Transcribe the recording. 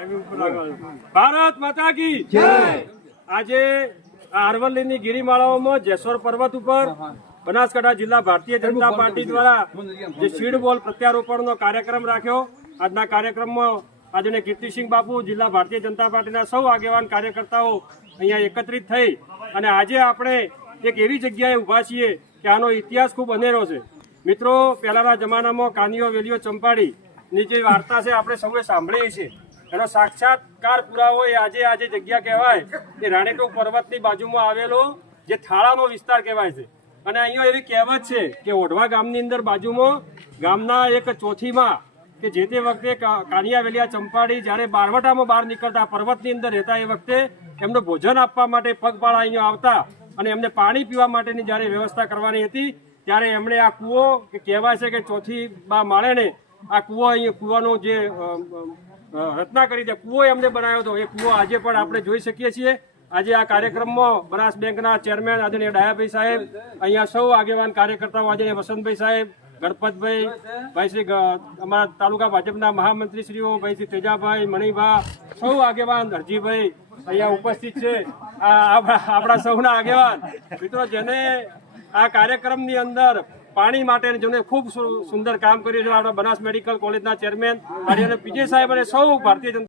ભારત માતા કી જય। આજે અરવલ્લીની ગિરિમાળાઓમાં જેસોર પર્વત ઉપર બનાસકાંઠા જિલ્લા ભારતીય જનતા પાર્ટી દ્વારા જે સીડ બોલ પ્રત્યારોપણનો કાર્યક્રમ રાખ્યો। આજના કાર્યક્રમમાં આજે કીર્તિસિંહ બાપુ જિલ્લા ભારતીય જનતા પાર્ટીના સૌ આગેવાન કાર્યકર્તાઓ અહીંયા એકત્રિત થઈ અને આજે આપણે એક એવી જગ્યાએ ઊભા છીએ કે આનો ઇતિહાસ ખૂબ અનેરો છે। મિત્રો, પહેલાના જમાનામાં કાનિયો વેલીઓ ચંપાડીની જે વાર્તા છે આપણે સૌએ સાંભળી છે, એનો સાક્ષાત્કાર પુરાવો એ આજે જગ્યા કહેવાય એ રાણીટોપ પર્વતની બાજુમાં આવેલો જે થાળાનો વિસ્તાર કહેવાય છે। અને અહીંયા એવી કહેવત છે કે ઓઢવા ગામની અંદર બાજુમાં ગામના એક ચોથીમાં કે જે તે વખતે કાનિયા વેલિયા ચંપાડી જ્યારે બારવટામાં બહાર નીકળતા પર્વતની અંદર રહેતા એ વખતે એમને ભોજન આપવા માટે પગપાળા અહીંયા આવતા અને એમને પાણી પીવા માટેની જ્યારે વ્યવસ્થા કરવાની હતી ત્યારે એમણે આ કૂવો કે કહેવાય છે કે ચોથી બા માળેને આ કૂવો અહીંયા કૂવાનો જે રચના કરી છે, કૂવો એમને બનાવ્યો હતો, એ કૂવો આજે પણ આપણે જોઈ શકીએ છીએ। આજે આ કાર્યક્રમમાં બનાસ બેંકના ચેરમેન આદરણીય ડાયાભાઈ સાહેબ, અહીંયા સૌ આગેવાન કાર્યકર્તાઓ આદરણીય વસંતભાઈ સાહેબ, ગણપતભાઈ, ભાઈ શ્રી અમારા તાલુકા ભાજપના મહામંત્રીશ્રીઓ, ભાઈ શ્રી તેજાભાઈ, મણિભા, સૌ આગેવાન હરજીભાઈ અહીંયા ઉપસ્થિત છે। આપણા સૌના આગેવાન મિત્રો જેને આ કાર્યક્રમની અંદર પાણી માટે જેને ખૂબ સુંદર કામ કર્યું છે, આપણા બનાસ મેડિકલ કોલેજના ચેરમેન પીજે સાહેબ અને સૌ ભારતીય જનતા